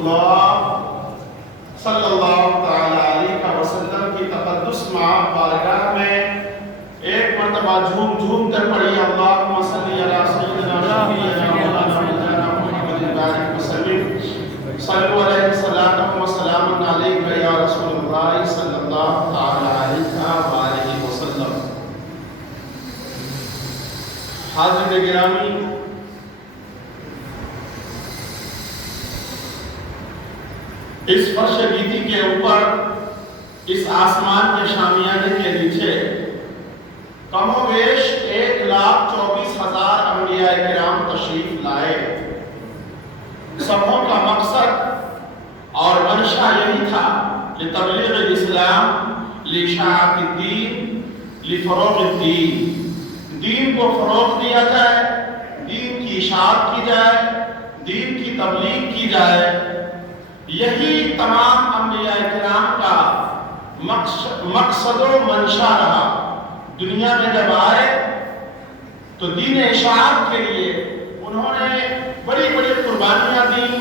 اللہ صلی اللہ تعالی علیہ وسلم کی تقدس معاف بارگاہ میں ایک مرتبہ جھوم جھوم کر پڑھی اللہم صلی علی سیدنا محمد بارک وسلم صلو علیہ الصلاۃ والسلام علیک یا رسول اللہ صلی اللہ تعالی علیہ وآلہ وسلم۔ حاضرین گرامی، اس فرش گیتی کے اوپر، اس آسمان کے شامیانے کے نیچے کم و بیش 1,24,000 انبیاء کرام تشریف لائے۔ سبوں کا مقصد اور منشا یہی تھا کہ تبلیغ الاسلام، لاشاعت الدین، لفروغ الدین، دین کو فروغ دیا جائے، دین کی اشاعت کی جائے، دین کی تبلیغ کی جائے۔ یہی تمام انبیاء کرام کا مقصد و منشا رہا۔ دنیا میں جب آئے تو دین اشاعت کے لیے انہوں نے بڑی بڑی قربانیاں دیں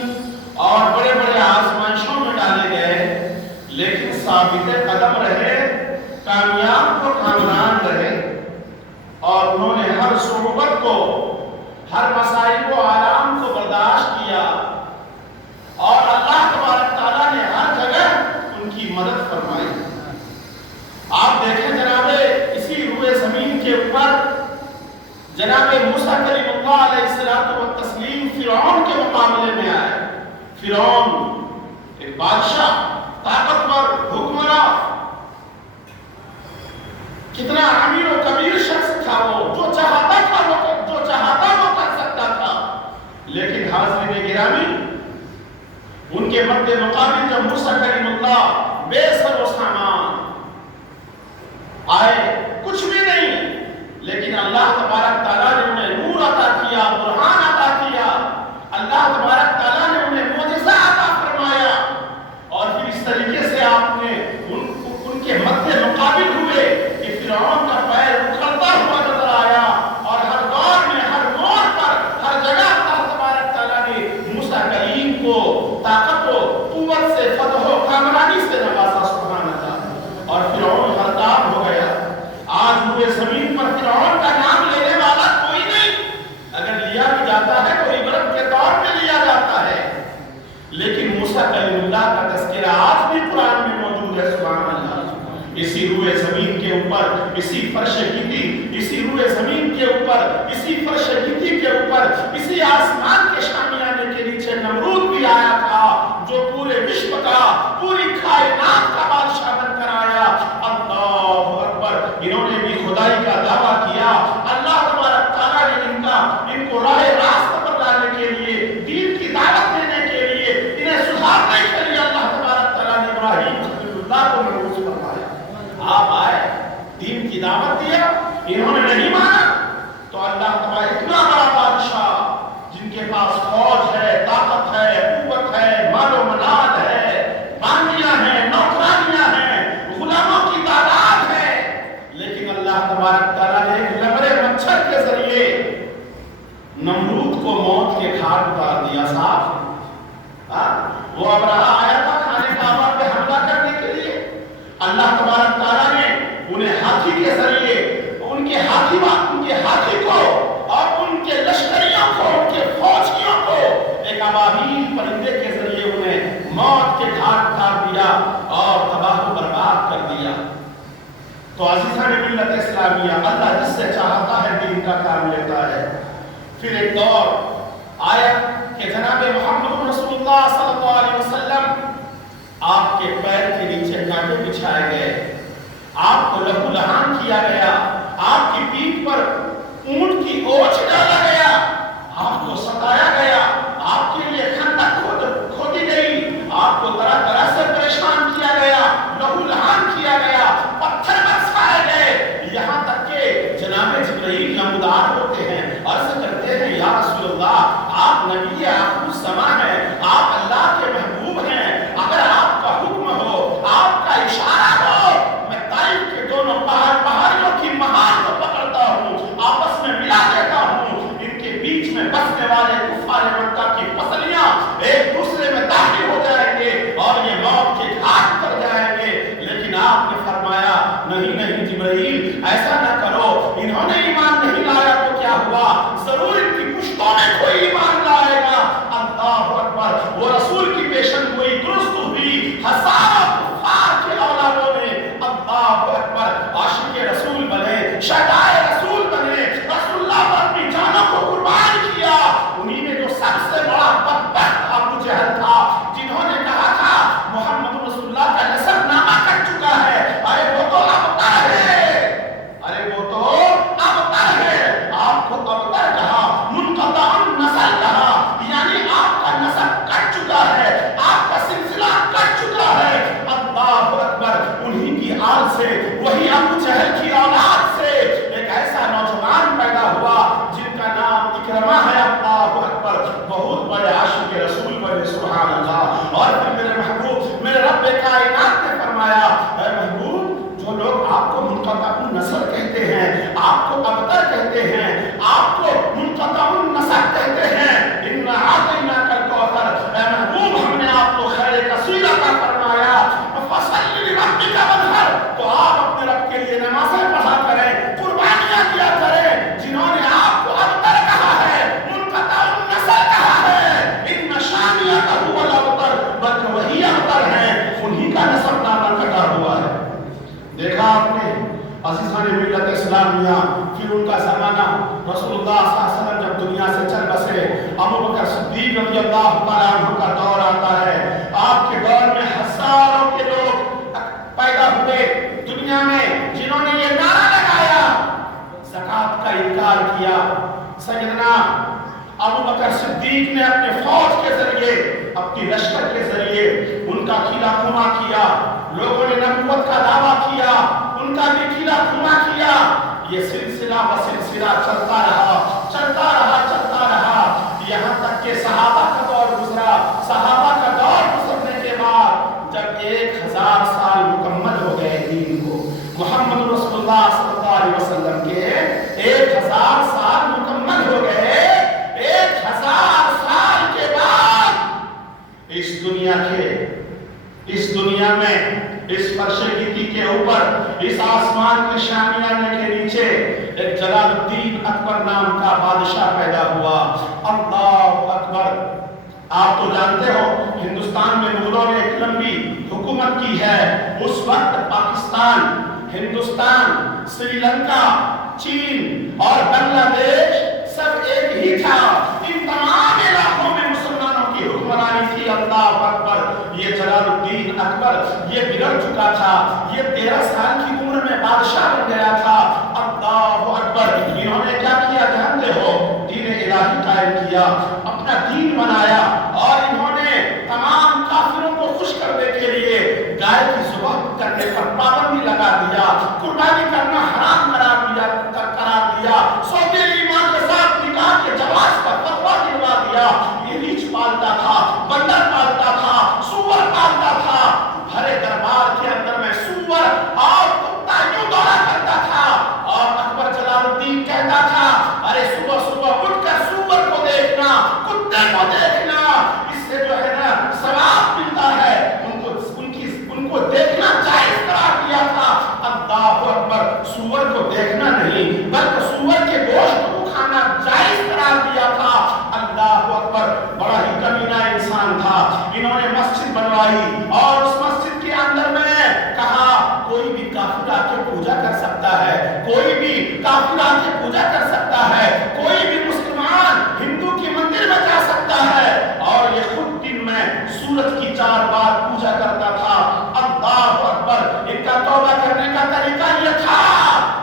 اور بڑے بڑے آزمائشوں میں ڈالے گئے، لیکن ثابت قدم رہے، کامیاب و کامران رہے، اور انہوں نے ہر صعوبت کو، ہر مسائل و آلام کو برداشت کیا، اور اللہ تبارک تعالیٰ نے ہر جگہ ان کی مدد فرمائی۔ آپ دیکھیں جناب، اسی روئے زمین کے اوپر جناب موسیٰ کلیم اللہ علیہ الصلوۃ والتسلیم فرعون کے مقابلے میں آئے۔ فرعون ایک بادشاہ، طاقتور حکمراں، کتنا امیر و کبیر شخص تھا، وہ جو چاہتا تھا وہ کر سکتا تھا، لیکن حاضرین گرامی، ان کے مد مقابل جب موسیٰ کلیم اللہ بے سر و سامان آئے، کچھ بھی نہیں، لیکن اللہ تبارک تعالیٰ نے انہیں نور عطا کیا، برہان عطا کیا، اللہ تبارک تعالیٰ نے انہیں معجزہ عطا فرمایا، اور پھر اس طریقے سے آپ نے ان کے مد مقابل ہوئے کہ فرعون کا پیر اکھڑتا ہوا نظر آیا، اور ہر دور میں، ہر موڑ پر، ہر جگہ اللہ تبارک تعالیٰ نے موسیٰ کلیم کو طاقت و قوت سے، فتح و کامرانی سے نوازا، سبحان اللہ، اور فرعون ہلاک ہو گیا۔ آج پورے زمین پر فرعون کا نام لینے والا کوئی نہیں، اگر لیا بھی جاتا ہے تو عبرت کے طور پہ لیا جاتا ہے، لیکن موسیٰ کلیم اللہ کا تذکرہ آج بھی قرآن میں موجود ہے، سبحان اللہ۔ اسی روئے زمین کے اوپر، اسی فرش گیتی، اسی روئے زمین کے اوپر، اسی فرش گیتی کے اوپر، اسی آسمان کے شامیانے کے نیچے نمرود بھی آیا تھا، جو پورے وشو کا، پوری کائنات کا بادشاہ بن کر آیا۔ اللہ اکبر، انہوں نے بھی خدائی کا دعویٰ کیا، اللہ تبارک تعالیٰ نے ان کو راہ راست پر لانے کے لیے، دین کی دعوت دینے کے لیے، انہیں سدھارنے کے لیے اللہ تبارک تعالیٰ نے ابراہیم خلیل اللہ کو مبعوث فرمایا۔ آپ آئے، دین کی دعوت دیا، انہوں نے نہیں مانا، تو اللہ تبارک اتنا بڑا بادشاہ جن کے پاس فوج ہے، طاقت ہے، قوت ہے، مال و منال ہے، باندیاں ہیں، نوکرانیاں ہیں، غلاموں کی تعداد ہے، لیکن اللہ تبارک تعالیٰ نے ایک لبرے مچھر کے ذریعے نمرود کو موت کے گھاٹ اتار دیا۔ صاحب، وہ ابرہہ آیا تھا خانہ کعبہ پہ حملہ کرنے کے لیے، اللہ تبارک تعالیٰ نے انہیں ہاتھی کے ذریعے، ان کے ہاتھی کو اور ان کے لشکریوں کو، ان کے فوجیوں کو ایک ابابیل پرندے کے ذریعے انہیں موت کے گھاٹ اتار دیا اور تباہ و برباد کر دیا۔ تو عزیزان ملت اسلامیہ، اللہ جس سے چاہتا ہے دین کا کام لیتا ہے۔ پھر ایک دور آیا کہ جناب محمد رسول اللہ صلی اللہ علیہ وسلم، آپ کے پیر کے نیچے کانٹے بچھائے گئے، آپ کو لہو لہان کیا گیا، آپ کی پیٹھ پر اونٹ کی اوچھ ڈالا گیا، آپ کو ستایا گیا، آپ کے لیے خندق کھودی گئی، آپ کو طرح طرح سے پریشان کیا گیا، لہو لہان کیا گیا، پتھر برسائے گئے، یہاں تک کہ جناب جبرائیل نمودار ہوتے ہیں، عرض کرتے ہیں یا رسول اللہ، آپ نبی آخر الزمان ہیں، آپ اللہ کے محبوب ہیں، اگر آپ کا حکم ہو، آپ کا اشارہ ہو، میں طائف کے دونوں پہاڑیوں کی اور پھر میرے محبوب میرے رب کائنات نے فرمایا اے محبوب جو لوگ آپ کو منقطع النسل کہتے ہیں, آپ کو ابتر کہتے ہیں, آپ کو منقطع النسل کہتے ہیں, اِنَّا أَعْطَيْنَاكَ الْكَوْثَرَ, اے محبوب ہم نے آپ کو خیر کثیر عطا فرمایا, فَصَلِّ لِرَبِّكَ وَانْحَرْ, تو آپ اپنے رب کے لیے نمازیں پڑھا کریں, قربانیاں کیا کریں. جنہوں نے آپ کو ابتر کہا ہے, منقطع النسل کہا ہے, اِنَّ شَانِئَكَ هُوَ الْأَبْتَرُ, بلکہ وہی ابتر ہیں, انہی کا نسب نامہ کٹا ہوا ہے. دیکھا آپ نے عزیزان ملت اسلامیہ, پھر ان کا زمانہ رسول اللہ صلی اللہ علیہ وسلم جب دنیا سے چل بسے, ابوبکر صدیق رضی اللہ تعالیٰ عنہ کا دور آتا ہے. آپ کے دور میں ہزاروں کے لوگ پیدا ہوئے دنیا میں جنہوں نے یہ نعرہ لگایا, زکوٰۃ کا انکار کیا. سیدنا ابوبکر صدیق نے اپنے فوج کے ذریعے, اپنی لشکر کے ذریعے ان کا کھیلا کھما کیا. لوگوں نے نبوت کا دعویٰ کیا, ان کا بھی کھیلا کھما کیا. یہ سلسلہ بسلسلہ چلتا رہا, چلتا رہا, چلتا رہا, یہاں تک کہ صحابہ کا دور گزرا. صحابہ کا دور گزرنے کے بعد جب 1000 سال مکمل ہو گئے دین کو, محمد رسول اللہ صلی اللہ علیہ وسلم کے 1000 سال مکمل ہو گئے, 1000 سال کے بعد اس دنیا میں, اس فرش گیتی کے اوپر, اس آسمان کے شامیانے کے نیچے ایک جلال الدین اکبر نام کا بادشاہ پیدا ہوا. اللہ اکبر. آپ تو جانتے ہو ہندوستان میں مغلوں نے ایک لمبی حکومت کی ہے. اس وقت پاکستان, ہندوستان, سری لنکا, چین اور بنگلہ دیش سب ایک ہی تھا. ان تمام علاقوں میں مسلمانوں کی حکمرانی تھی. اللہ اکبر. یہ جلال الدین اکبر یہ بگڑ چکا تھا, یہ 13 سال کی عمر میں بادشاہ بن گیا تھا. اللہ اکبر. انہوں نے کیا کیا جانتے ہو؟ دین الہی قائم کیا, اپنا دین بنایا, اور انہوں نے تمام کافروں کو خوش کرنے کے لیے گائے کی ذبح کرنے پر پابندی لگا دیا, قربانی کرنا حرام قرار دیا, سوتیلی ماں کے ساتھ نکاح کے جواز کا فتویٰ دلوا دیا. یہ ریچھ پالتا تھا, بندر پالتا تھا, سور پالتا تھا. بھرے دربار کے اندر میں سور اور کتا یوں دورہ کرتا تھا, اور اکبر جلال الدین کہتا تھا ارے صبح صبح اٹھ کر سور کو دیکھنا, کتے کو دیکھنا, اس سے جو ہے نا ثواب ملتا ہے. ان کو دیکھنا جائز قرار دیا تھا. اللہ اکبر. سور کو دیکھنا نہیں بلکہ سور کے گوشت کو کھانا جائز قرار دیا تھا. اللہ اکبر. بڑا ہی کمینہ انسان تھا. انہوں نے مسجد بنوائی, اور اس مسجد کے اندر میں کہا کوئی بھی کافر آ کے پوجا کر سکتا ہے, کوئی بھی کافر آ کے پوجا کر سکتا ہے, کوئی بھی مسلمان ہندو کی مندر میں جا سکتا ہے. اور یہ خود دن میں سورج کی 4 بار پوجا کرتا تھا. اللہ اکبر. ان کا توبہ کرنے کا طریقہ یہ تھا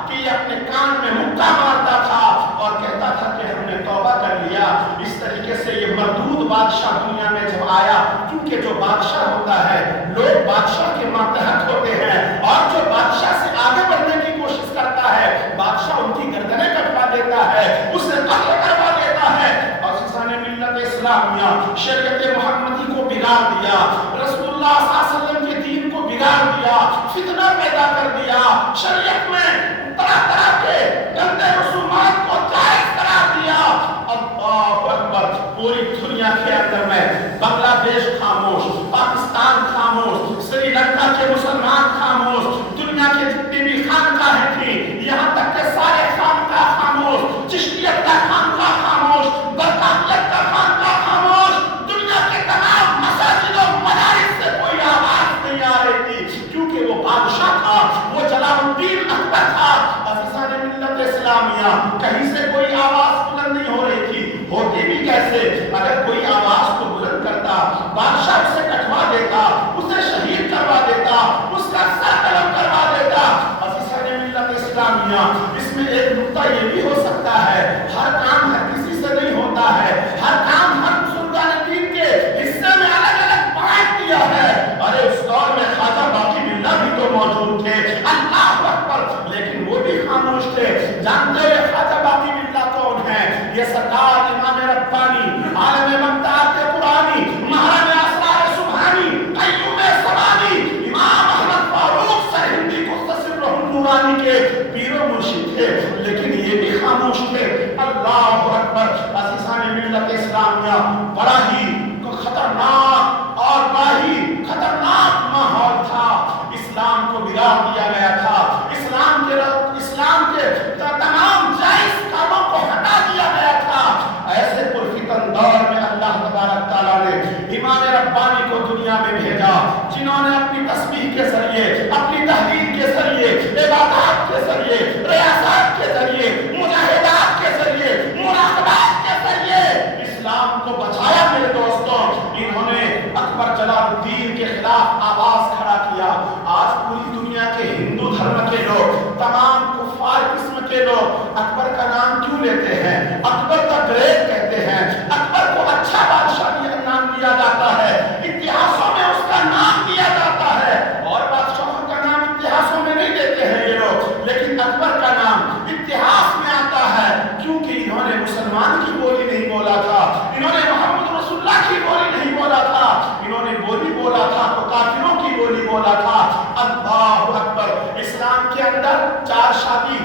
کہ یہ اپنے کان میں مکہ مارتا تھا اور کہتا تھا کہ ہم نے توبہ کر لیا. اس طریقے سے یہ مردود بادشاہ دنیا میں جب آیا, کیونکہ جو بادشاہ ہوتا ہے لوگ بادشاہ کے ماتحت ہوتے ہیں, اور جو بادشاہ سے آگے بڑھنے کی کوشش کرتا ہے بادشاہ ان کی گردنیں کٹوا دیتا ہے, اسے قتل کروا دیتا ہے. اور عزیزان ملت اسلامیہ, شریعت محمدی کو بگاڑ دیا, رسول اللہ صلی اللہ علیہ وسلم کے دین کو بگاڑ دیا, فتنہ پیدا کر دیا, شریعت میں طرح طرح کے گندے رسومات کو جائز قرار دیا. اللہ اکبر. پوری دنیا کے اندر میں بنگلہ دیش خاموش, پاکستان خاموش, سری لنکا کے مسلمان خاموش, دنیا کے جتنی بھی خانقاہیں تھیں, یہاں تک کہ سارے خانقاہ خاموش, چشتیت کا خانقاہ خاموش, برکاتیت کا خانقاہ خاموش, دنیا کے تمام مساجد و مدارس سے کوئی آواز نہیں آ رہی تھی, کیونکہ وہ بادشاہ تھا, وہ جلال الدین اکبر تھا. عزیزان ملت اسلامیہ, کہیں سے کوئی آواز بلند نہیں ہو رہی تھی. ہوتی بھی کیسے؟ اگر کوئی آواز کو بلند کرتا, بادشاہ اسے کٹوا دیتا, اسے شہید کروا دیتا, اس کا سر قلم کروا دیتا. عزیزان ملت اسلامیہ, اس میں ایک نقطہ یہ بھی ہو سکتا ہے, ہر کام ہر کسی سے نہیں ہوتا ہے, ہر کام ہر سلطان دین کے حصے میں الگ الگ بانٹ دیا ہے. ارے اس دور میں خواجہ باقی باللہ بھی تو موجود تھے, اللہ اکبر, لیکن وہ بھی خاموش تھے. جانتے ہیں خواجہ باقی باللہ کون ہے؟ یہ سرکار امام ربانی, عالم مقطعات قرآنی, مہاراجہ اسرار سبحانی ربانی کو دنیا میں بھیجا، جنہوں نے اپنی تسبیح کے ذریعے، اپنی تحلیل کے ذریعے، عبادات کے ذریعے، ریاضات کے ذریعے، مجاہدات کے ذریعے، مراقبات کے ذریعے اسلام کو بچایا۔ میرے دوستوں، انہوں نے اکبر جلال الدین کے خلاف آواز کھڑا کیا۔ آج پوری دنیا کے ہندو دھرم کے لوگ، تمام کفار قسم کے لوگ اکبر کا نام کیوں لیتے ہیں؟ اکبر کا گریٹ کہتے ہیں، اکبر کو اچھا بادشاہ نام دیا جاتا ہے، اتہاسوں میں اس کا نام دیا جاتا ہے، اور بادشاہوں کا نام اتہاسوں میں نہیں دیتے ہیں یہ لوگ، لیکن اکبر کا نام اتہاس میں آتا ہے کیونکہ انہوں نے مسلمان کی بولی نہیں بولا تھا، انہوں نے محمد رسول اللہ کی بولی نہیں بولا تھا، انہوں نے بولی بولا تھا تو کافروں کی بولی بولا تھا۔ اللہ اکبر۔ اسلام کے اندر چار شادی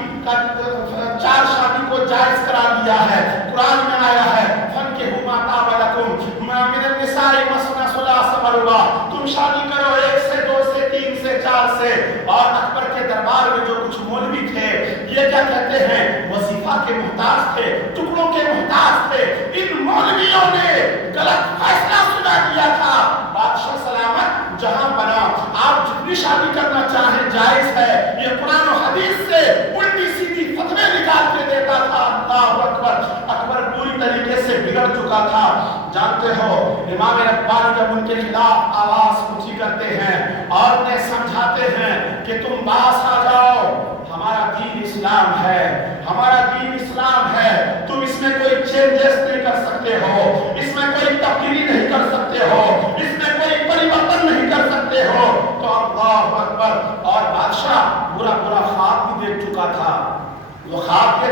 کو جائز قرار دیا ہے، قرآن میں آیا ہے فَانكِحُوا مَا طَابَ لَكُم مِنَ النِّسَاءِ مَثْنَىٰ وَثُلَاثَ وَرُبَاعَ، تم شادی کرو 1 سے 2 سے 3 سے 4 سے۔ اور اکبر کے دربار میں جو کچھ مولوی تھے، یہ کیا کہتے ہیں؟ وظیفہ کے محتاج تھے، ٹکڑوں کے محتاج تھے۔ ان مولویوں نے غلط فیصلہ سنا دیا تھا۔ بادشاہ سلامت جہاں بنا، آپ جتنی شادی کرنا چاہیں جائز ہے، یہ قرآن و حدیث سے الٹی سیدھی فتوے نکال کے دیتا تھا۔ اللہ اکبر۔ اکبر پوری طریقے سے بگڑ چکا تھا۔ جانتے ہو امام ربانی جب ان کے خلاف آواز اونچی کرتے ہیں اور انہیں سمجھاتے ہیں کہ تم باز آ جاؤ، ہمارا دین اسلام ہے، ہمارا دین اسلام ہے، تم اس میں کوئی چینجز نہیں کر سکتے ہو، اس میں کوئی تبدیلی نہیں کر سکتے ہو، اس میں کوئی پریورتن نہیں کر سکتے ہو، تو اللہ اکبر۔ اور بادشاہ برا برا خواب بھی دیکھ چکا تھا۔ وہ خواب یہ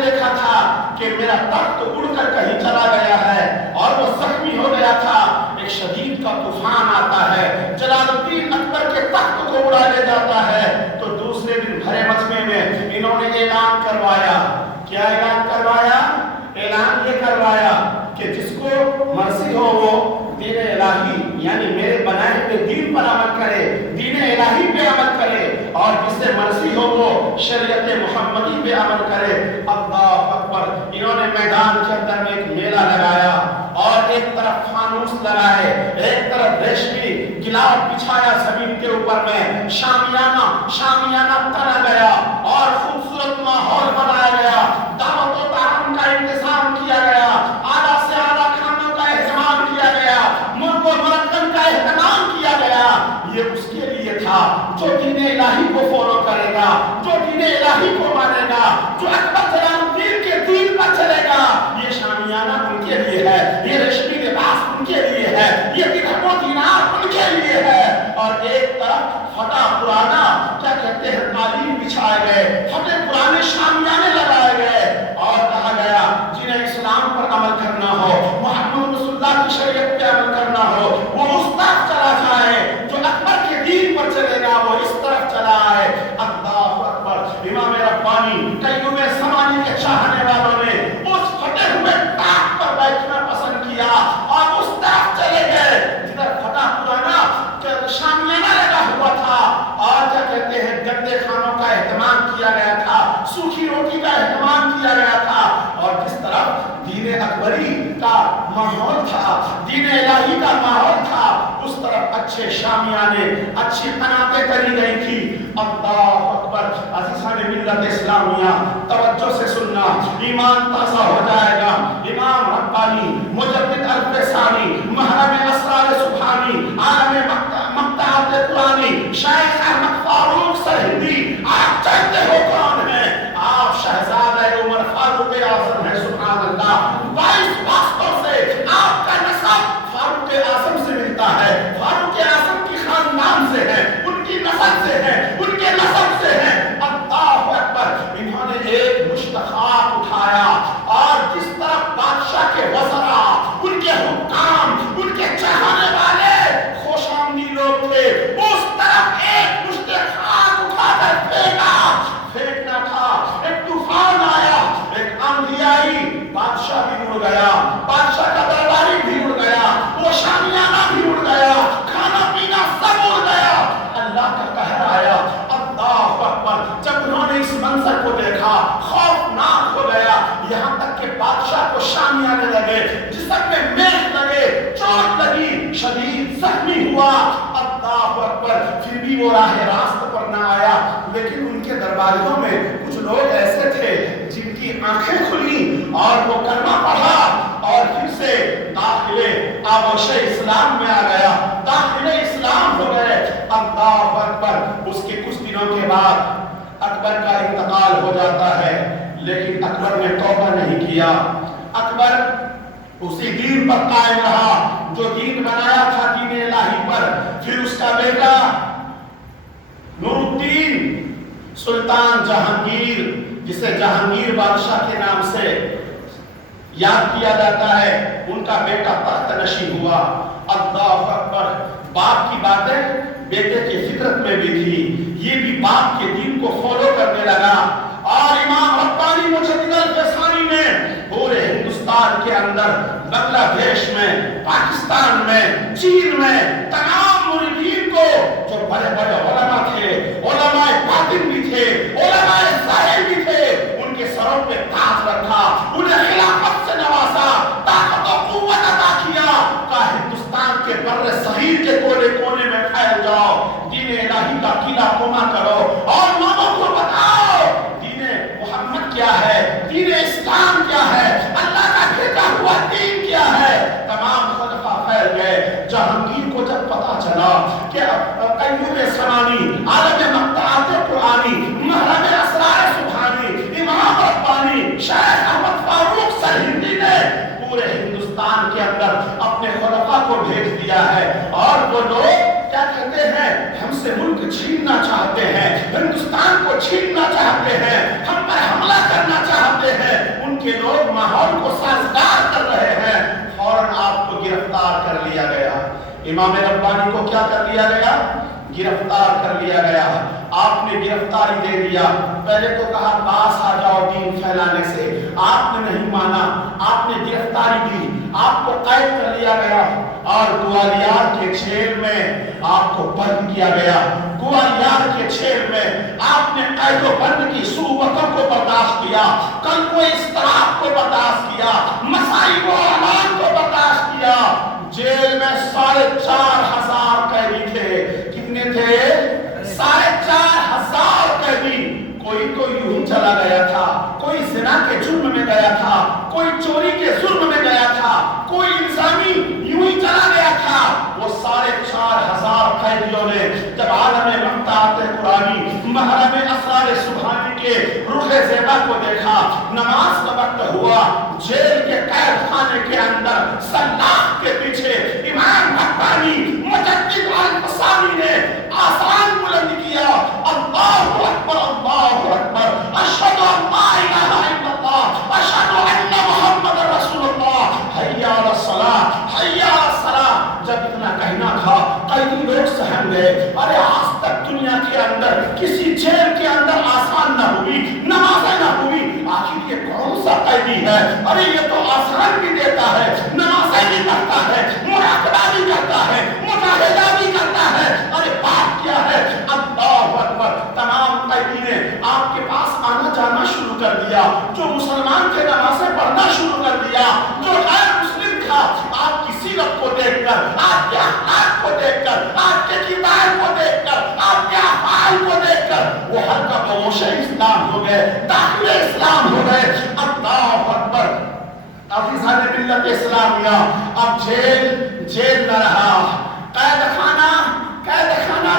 دیکھا تھا کہ میرا تخت اڑ کر کہیں چلا گیا ہے، اور وہ زخمی ہو گیا تھا۔ ایک شدید کا طوفان آتا ہے، جلال الدین اکبر کے تخت کو اڑا لے جاتا ہے۔ تو دوسرے دن بھرے مجمع میں انہوں نے اعلان کروایا۔ کیا اعلان کروایا؟ اعلان یہ کروایا کہ جس کو مرضی ہو وہ دین الہی یعنی میرے بنائے ہوئے دین پر عمل کرے، دین الہی پہ عمل کرے، اور جس سے مرضی ہو وہ شریعت محمدی پہ عمل کرے۔ اللہ اکبر۔ انہوں نے میدان کے اندر میں ایک میلہ لگایا، اور ایک طرف فانوس لگائے، ایک طرف ریشمی گلاف بچھایا زمین کے اوپر میں، شامیانہ تنا گیا، اور خوبصورت ماحول بنایا گیا، دعوت و تعاون کا انتظام کیا گیا، اعلیٰ سے اعلیٰ کھانوں کا اہتمام کیا گیا، مرغ و مرغن کا اہتمام کیا گیا۔ یہ اس کے لیے تھا جو دین الہی کو فالو کرے گا، جو دین الہی کو مانے گا، جو اکبر جلال الدین کے دین پر چلے گا۔ یہ شامیانہ ان کے لیے ہے، یہ ریشمی لباس ان کے لیے ہے، یہ درہم و دینار ان کے لیے ہے، اور ایک طرف پھٹا پرانا کیا کہتے ہیں قالین بچھائے گئے، پھٹے پرانے شامیانے لگائے گئے، اور کہا گیا جنہیں اسلام پر عمل کرنا ہو، محمد رسول اللہ کی شریعت پہ عمل کرنا ہو، وہ اس طرف چلا جائے، جو اکبر کے دین پر چلے گا وہ اس طرف چلا آئے۔ اللہ اکبر۔ امام ربانی قیوم زمانی کے چاہنے والوں نے اس پھٹے ہوئے تاخت پر بیٹھنا پسند کیا، اور اس طرف چلے گئے جدھر پھٹا پرانا شامیانہ لگا ہوا تھا، اور کیا کہتے ہیں گندے کھانوں کا اہتمام کیا گیا تھا، سوکھی روٹی کا اہتمام کیا گیا تھا، اور جس طرف دین اکبری کا ماحول تھا، دین الہی کا ماحول تھا، اس طرف اچھے شامیانے، اچھی قناتیں کری گئی تھی۔ اللہ اکبر۔ عزیزان ملت اسلامیہ توجہ سے سننا، ایمان تازہ ہو جائے گا۔ امام ربانی مجدد الفسانی محرم اسرار سبحانی عالم مقطعات قرآنی شیخ احمد فاروق سرہندی، آپ چاہتے ہو کون ہیں؟ آپ شہزادہ عمر فاروق اعظم ہیں۔ سبحان اللہ۔ 22 واسطوں سے آپ کا نسب فاروق اعظم سے ملتا ہے، فاروق اعظم کی خاندان سے ہے، ان کی نسل سے ہے، ان کے نسب سے ہے۔ اللہ اکبر۔ انہوں نے ایک مشتخاب اٹھایا، اور جس طرف بادشاہ کے وزراء، ان کے حکام، ان کے چاہنے والے خوش آمدید لوگ تھے، اس طرف ایک شدید زخمی ہوا، اللہ اکبر، پھر بھی وہ راہ راست پر نہ آیا۔ لیکن ان کے درباریوں میں کچھ لوگ ایسے تھے جن کی آنکھیں کھلی اور وہ کلمہ پڑھا اور پھر سے داخلے آغوش اسلام میں آ گیا، داخلے اسلام ہو گئے۔ اللہ اکبر، اس کے کچھ دنوں کے بعد اکبر کا انتقال ہو جاتا ہے، لیکن اکبر نے توبہ نہیں کیا۔ اکبر اسی دین پر قائم رہا جو دین بنایا تھا، دین الہی پر۔ پھر اس کا بیٹا نور الدین سلطان جہانگیر، جسے جہانگیر بادشاہ کے نام سے یاد کیا جاتا ہے، ان کا بیٹا تخت نشین ہوا۔ اللہ اکبر، باپ کی باتیں بیٹے کی فطرت میں بھی تھی، یہ بھی باپ کے دین کو فالو کرنے لگا۔ اور امام ربانی مجدد الفسانی نے پورے ہندوستان کے اندر، بنگلہ دیش میں، پاکستان میں، چین میں تمام مریدین کو، جو بڑے بڑے علماء تھے، علماء باطن بھی تھے، علماء ظاہر بھی تھے، ان کے سروں پہ تاج رکھا، انہیں خلافت سے نوازا، طاقت و قوت عطا کیا کہ ہندوستان کے بر صغیر کے کونے کونے میں پھیل جاؤ، دین الہی کا قلعہ نما کرو اور لوگوں کو بتاؤ دین محمد کیا ہے، دین اسلام کیا ہے، اللہ کا بھیجا ہوا دین کیا ہے۔ تمام خلفاء پھیل گئے۔ جہانگیر کو جب پتا چلا کہ قیوم سمانی، عالم مقطعات قرآنی، محرم اسرار سبحانی، امام ربانی، شیخ احمد فاروق سرہندی نے پورے ہندوستان کے اندر اپنے خلفاء کو بھیج دیا ہے، اور وہ لوگ کیا کہتے ہیں، ہم سے ملک چھیننا چاہتے ہیں، ہندوستان کو چھیننا چاہتے ہیں، ہم پر حملہ کرنا چاہتے ہیں، ان کے لوگ ماحول کو سازگار کر رہے ہیں۔ فوراً آپ کو گرفتار کر لیا گیا۔ امام ربانی کو کیا کر لیا گیا؟ گرفتار کر لیا گیا۔ آپ نے گرفتاری دے دیا۔ پہلے تو کہا پاس آ جاؤ دین پھیلانے سے، آپ نے نہیں مانا، آپ نے گرفتاری دی، آپ کو قید کر لیا گیا اور گوالیار کے جیل میں آپ کو بند کیا گیا۔ گوالیار کے جیل میں آپ نے قید و بند کی صعوبتوں کو برداشت کیا، قلب و اضطراب کو برداشت کیا، مصائب و آلام کو برداشت کیا۔ جیل میں 4,500 قیدی تھے۔ کتنے تھے؟ 4,500 قیدی۔ کوئی تو یوں ہی چلا گیا تھا، کوئی زنا کے جرم میں گیا تھا، کوئی چوری کے جرم میں گیا تھا، کوئی انسانی یوں ہی چلا گیا تھا۔ وہ 4,500 قیدیوں نے جب عالم مقطعات قرآنی، محرم اسرار سبحانی کے رخ زیبا کو دیکھا، نماز کا وقت ہوا، جیل کے قید خانے کے اندر سلاخ کے پیچھے امام ربانی مجدد الفسانی نے آسان بلند کیا، اللہ اکبر، اللہ اکبر، اشہد ان لا الہ الا اللہ، اشہد ان محمد رسول اللہ، حی علی الصلاۃ، حی علی الصلاۃ۔ جب اتنا کہنا تھا قیدی لوگ سہم گئے۔ ارے آج تک دنیا کے اندر کسی جیل کے اندر آسان نہ ہوئی، نمازیں نہ ہوئی، آخر یہ کون سا قیدی ہے؟ ارے یہ تو آسان بھی دیتا ہے، نمازیں بھی پڑھتا ہے، مراقبہ بھی کرتا ہے، مجاہدہ بھی کرتا ہے، ارے بات کیا ہے؟ اللہ اکبر۔ تمام قیدی نے آپ کے پاس آنا جانا شروع کر دیا، جو مسلمان تھے نمازیں پڑھنا شروع کر دیا، جو غیر مسلم تھا آپ کی سیرت کو دیکھ کر، آپ کے اخلاق کو دیکھ کر، آپ کے کردار کو دیکھ کر، آپ کے افعال کو دیکھ کر وہ ہر کا خاموش اسلام ہو گئے، داخل اسلام ہو گئے۔ اللہ اکبر۔ عزیزان ملت اسلامیہ، اب جیل نہ رہا، قید خانہ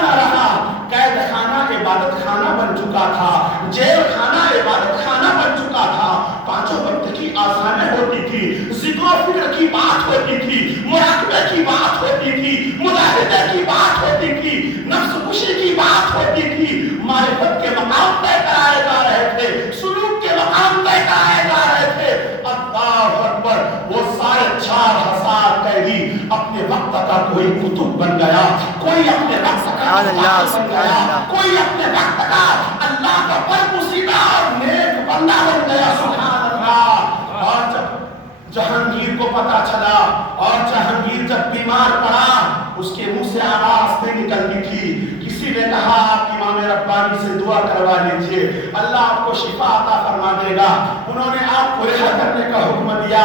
نہ رہا، قید خانہ عبادت خانہ بن چکا تھا، جیل خانہ عبادت خانہ بن چکا تھا۔ پانچوں وقت کی آزانیں ہوتی تھی، ذکر و فکر کی بات ہوتی تھی، مراقبے کی بات ہوتی تھی، مجاہدے کی بات ہوتی تھی، نفس کشی کی بات ہوتی تھی، معرفت کے مقام طے کرائے جا رہے تھے، سلوک کے مقام طے کرائے جا رہے تھے۔ اللہ اکبر۔ وہ 4,500 قیدی اپنے وقت کا کوئی کتب بن گیا، کوئی اپنے وقت کا بن گیا، کوئی اپنے وقت کا اللہ کا برگزیدہ اور نیک بندہ بن گیا۔ سبحان اللہ۔ اور جب جہانگیر کو پتا چلا، اور جہانگیر جب بیمار پڑا، اس کے منہ سے آواز نہیں نکلتی تھی۔ کسی نے کہا آپ امام ربانی سے دعا کروا لیجئے، اللہ آپ کو شفا عطا فرما دے گا۔ انہوں نے آپ کو رہا کرنے کا حکم دیا۔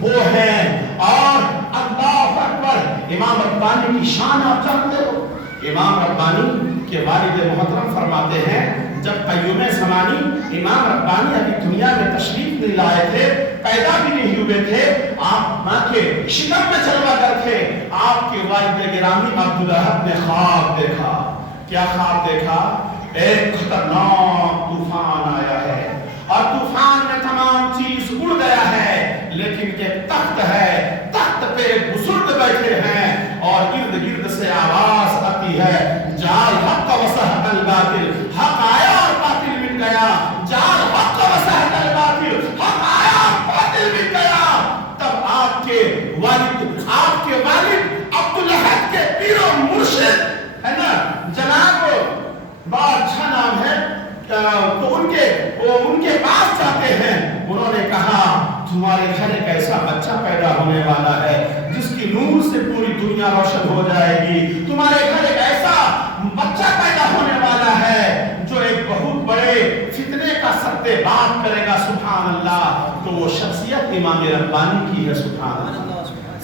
وہ ہے. اور اللہ اکبر امام ربانی کی شان آپ جانتے ہو. امام ربانی کے والد محترم فرماتے ہیں جب قیوم زمانی امام ربانی ابھی دنیا میں تشریف نہیں لائے تھے, پیدا بھی نہیں ہوئے تھے, آپ ماں کے شکم میں چلوا کر تھے, آپ کے والد گرامی عبداللہ نے خواب دیکھا. کیا خواب دیکھا؟ ایک خطرناک طوفان آیا ہے اور طوفان میں تمام چیز اڑ گیا ہے, لیکن ایک تخت ہے, تخت پہ ایک بزرگ بیٹھے ہیں اور ارد گرد سے آواز آتی ہے جال حق و سحق الباطل, حق آیا اور باطل مٹ گیا, جال حق و سحق الباطل, حق آیا اور باطل مٹ گیا. تب آپ کے والد عبداللہ کے پیر و مرشد ہے نا جناب, بڑا اچھا نام ہے, تو ان کے پاس جاتے ہیں. انہوں نے کہا تمہارے گھر ایک ایسا بچہ پیدا ہونے والا ہے جس کی نور سے پوری دنیا روشن ہو جائے گی. تمہارے گھر ایک ایسا بچہ پیدا ہونے والا ہے جو ایک بہت بڑے فتنے کا سدے بات کرے گا. سبحان اللہ. تو وہ شخصیت امام ربانی کی ہے. سبحان اللہ.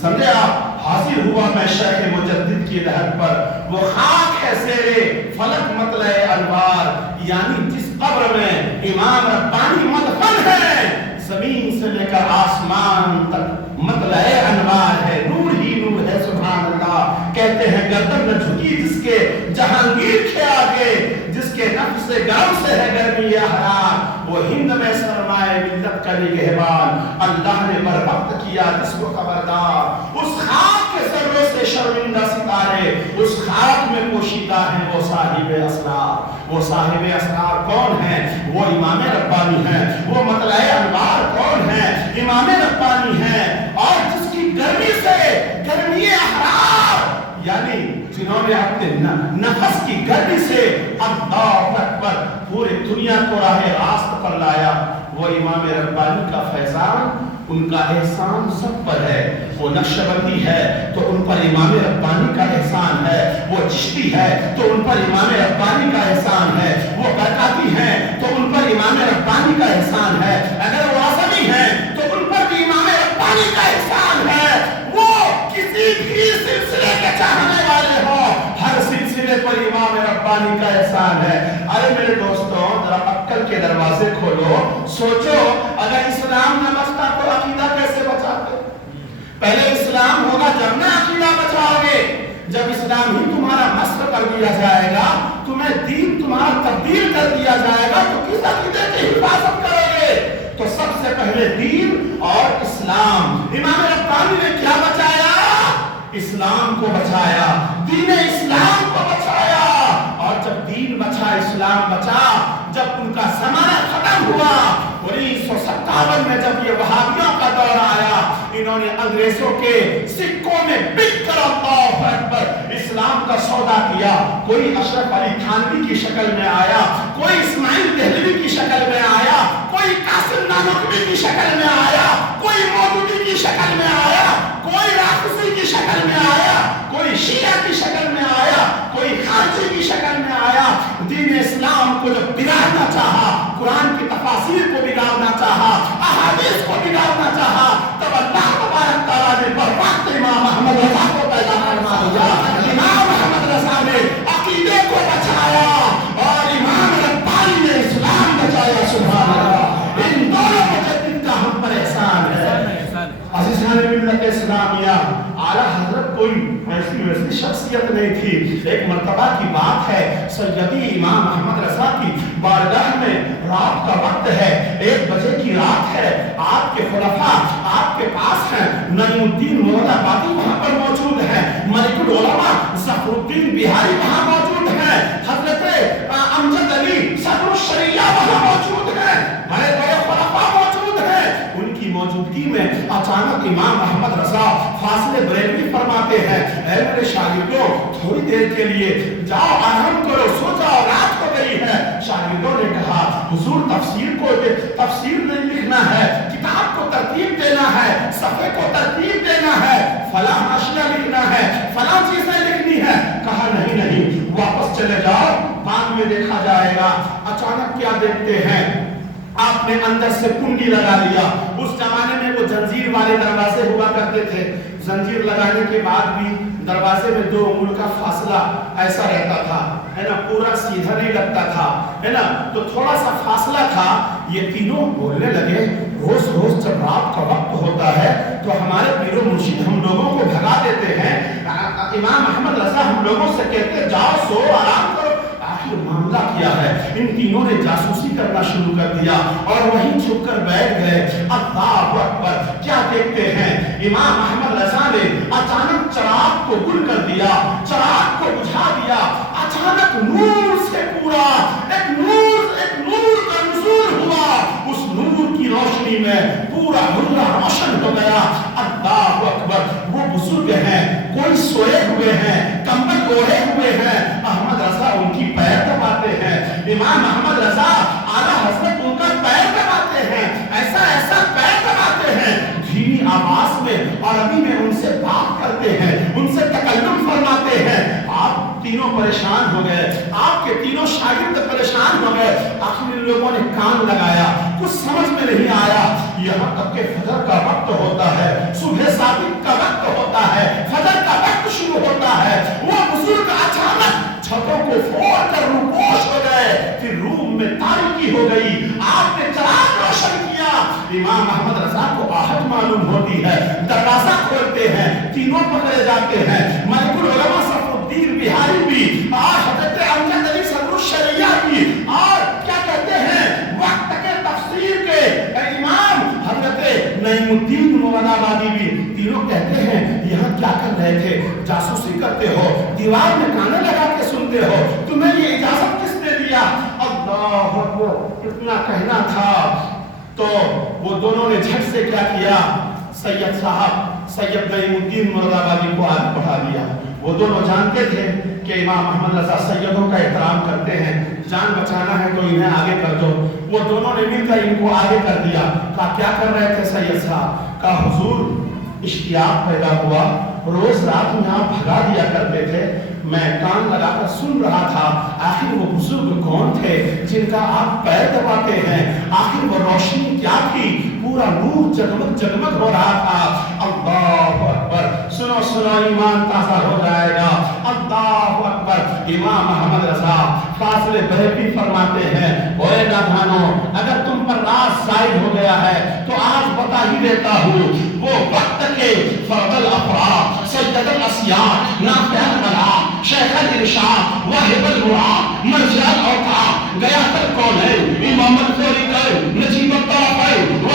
سمجھے آپ؟ حاضر ہوا میں شیخ مجدد کی لحد پر, وہ خاک ہے زیر فلک مطلع انوار, یعنی جس قبر میں امام ربانی مدفن ہے زمین سے لے کر آسمان تک مطلع انوار ہے, نور ہی نور ہے. سبحان اللہ. کہتے ہیں گردن نہ جھکی جس کے جہانگیر کے آگے, جس کے نفس گرم سے ہے گرمی احرار, وہ ہند میں سرمائے ملت کا نگہبان, اللہ نے بربخت کیا جس کو خبردار. اس خاک کے ذروں سے شرمندہ ستارے, اس خاک میں پوشیدہ ہیں وہ صاحب اسرار. وہ صاحب اسرار کون ہیں؟ وہ امام ربانی ہیں. وہ مطلع انوار کون ہیں؟ امام ربانی ہیں. اور جس کی گرمی سے گرمی احرار, یعنی جنہوں نے اپنے نفس کی گرمی سے اللہ اکبر پوری دنیا کو راہ راست پر لایا, وہ امام ربانی کا فیضان, ان کا احسان سب پر ہے. وہ نقشبندی ہے تو ان پر امام ربانی کا احسان ہے, وہ چشتی ہے تو ان پر امام ربانی کا احسان ہے, وہ برکاتی ہیں تو ان پر امام ربانی کا احسان ہے, اگر وہ آزمی ہیں تو ان پر بھی امام ربانی کا احسان ہے. وہ کسی بھی سلسلے کے چاہنے والے ہو, ہر سلسلے پر امام ربانی کا احسان ہے. ارے میرے دوستوں, ذرا عقل کے دروازے کھولو, سوچو اگر اسلام نہ بچتا تو عقیدہ کیسے بچاتے؟ پہلے اسلام ہوگا جب نہ عقیدہ بچاؤ گے. جب اسلام ہی تمہارا مسخ کر دیا جائے گا, تمہیں دین تمہارا تبدیل کر دیا جائے گا, تو کس عقیدے کی حفاظت کرو گے؟ تو سب سے پہلے دین اور اسلام. امام ربانی نے کیا بچایا؟ اسلام کو بچایا, دین اسلام کو بچایا. اور جب دین بچا, اسلام بچا, جب ان کا زمانہ ختم ہوا 1957 میں جب یہ وہابیوں کا دور آیا, انہوں نے انگریزوں کے سکوں میں بک کر اللہ اکبر اسلام کا سودا کیا. کوئی اشرف علی تھانوی کی شکل میں آیا, کوئی اسماعیل دہلوی کی شکل میں آیا, کوئی قاسم نانوتوی کی شکل میں آیا, کوئی مودودی کی شکل میں آیا, کوئی رافضی کی شکل میں آیا, کوئی شیعہ کی شکل میں آیا, کوئی خارجی کی شکل میں آیا. دین اسلام کو جب بگاڑنا چاہا, قرآن کی تفاسیر کو بگاڑنا چاہا, احادیث کو بگاڑنا چاہا, تب اللہ تبارک تعالیٰ نے بروقت امام احمد رضا کو پیدا فرما دیا. امام احمد رضا نے عقیدے کو بچایا اور امام ربانی نے اسلام بچایا. سبحان اللہ. ان دونوں مجدد کا ہم پر احسان ہے. عزیزان ملت اسلامیہ, اعلیٰ حضرت کوئی ایسی شخصیت نہیں تھی. ایک مرتبہ کی بات ہے, سیدی امام احمد رضا کی بارگاہ میں رات کا وقت ہے, 1 بجے کی رات ہے. آپ کے خلفاء آپ کے پاس ہیں, نعیم الدین مراد آبادی وہاں پر موجود ہیں, ملک العلماء ظفر الدین بہاری وہاں موجود ہیں, حضرت امجد علی صدر الشریعہ وہاں موجود ہیں, بڑے بڑے خلفاء موجود ہیں. ان کی موجودگی میں اچانک امام احمد رضا فاصلے بریلوی فرماتے ہیں, اے میرے شاگردوں تھوڑی دیر کے لیے جاؤ آرام کرو, سو جاؤ, رات ہو گئی ہے. شاگردوں نے کہا حضور تفسیر نہیں لکھنا ہے, کتاب کو ترتیب دینا ہے, صفحے کو ترتیب دینا ہے, فلاں حاشیہ لکھنا ہے, فلاں چیزیں لکھنی ہے. کہا نہیں, واپس چلے جاؤ, بعد میں دیکھا جائے گا. اچانک کیا دیکھتے ہیں, آپ نے اندر سے کنڈی لگا لیا. اس زمانے میں وہ زنجیر والے دروازے ہوا کرتے تھے. زنجیر لگانے کے بعد بھی دروازے میں 2 انگل کا فاصلہ ایسا رہتا تھا, ہے نا, پورا سیدھا نہیں لگتا تھا, ہے نا, تو تھوڑا سا فاصلہ تھا. یہ تینوں بولنے لگے, روز روز جب رات کا وقت ہوتا ہے تو ہمارے پیر و مرشد ہم لوگوں کو بھگا دیتے ہیں. امام احمد رضا ہم لوگوں سے کہتے جاؤ سو آرام کرو. آخر معاملہ کیا ہے؟ ان تینوں نے جاسوسی کرنا شروع کر دیا اور وہیں چھپ کر بیٹھ گئے. اللہ اکبر, کیا دیکھتے ہیں؟ امام احمد رضا نے اچانک چراغ کو گل کر دیا, چراغ کو بجھا دیا. اچانک نور سے پورا ایک نور کا نزول ہوا. اس نور کی روشنی میں پورا حجرہ روشن ہو گیا. اللہ اکبر, وہ بزرگ ہیں, کوئی سوئے ہوئے ہیں, کمبل اوڑھے ہوئے ہیں. احمد رضا ان کی پیر دباتے ہیں. امام احمد رضا اعلیٰ حضرت ان کا پیر دباتے ہیں, ایسا پیر دباتے ہیں دھیمی آواز میں, اور ابھی میں ان سے بات کرتے ہیں, ان سے تکلم فرماتے ہیں. آپ تینوں پریشان ہو گئے, آپ کے تینوں شاگرد پریشان ہو گئے. آخر ان لوگوں نے کان لگایا, کچھ سمجھ میں نہیں آیا. یہاں تک کہ فجر کا وقت ہوتا ہے, صبح صادق کا وقت ہوتا ہے, فجر کا وقت شروع ہوتا ہے. وہ بزرگ اچانک چھتوں کو پھوڑ کر روپوش ہو گئے. پھر روم میں تاریکی ہو گئی. آپ نے چراغ روشن کیا. امام احمد رضا کو آہت معلوم ہوتی ہے, دروازہ کھولتے ہیں, تینوں پکڑے جاتے ہیں. ملک العلماء صفر الدین بہاری بھی, اور حضرت امجد علی صدر الشریعہ بھی, اور کیا کہتے ہیں وقت کے تفسیر کے امام حضرت نعیم الدین مولانا آبادی بھی, تینوں کہتے ہیں یہاں کیا کر رہے تھے؟ جاسوسی کرتے ہو, دیوار میں کانے لگا کے سنتے ہو, تمہیں یہ اجازت کس نے دیا؟ اللہ اکبر, اتنا کہنا تھا تو وہ دونوں نے جھٹ سے کیا کیا, سید صاحب سید نعیم الدین مراد آبادی کو آگے بڑھا دیا. وہ دونوں جانتے تھے کہ امام احمد رضا سیدوں کا احترام کرتے ہیں, جان بچانا ہے تو انہیں آگے کر دو. وہ دونوں نے مل کر ان کو آگے کر دیا. کہا کیا کر رہے تھے سید صاحب؟ کہا حضور اشتیاق پیدا ہوا, روز رات میں آپ بھگا دیا کرتے تھے, میں کان لگا کر سن رہا تھا. آخر وہ بزرگ کون تھے جن کا آپ پیر دباتے ہیں؟ آخر وہ روشنی کیا تھی؟ پورا نور جگمگ ہو رہا تھا. اللہ اکبر, سنو ایمان تازہ ہو جائے گا. اللہ اکبر. امام احمد رضا فاصلے بہتی فرماتے ہیں, اوے نادانو, اگر تم پر راز ظاہر ہو گیا ہے تو آج بتا ہی دیتا ہوں. وہ وقت کے فرد الافراد, سید الاسیاد, نافع الملا, شیخ الارشاد, واہب المراد, مرجع الاوطان, گیا تر کون ہے, امام الفوری کر, نجیب الطرفین,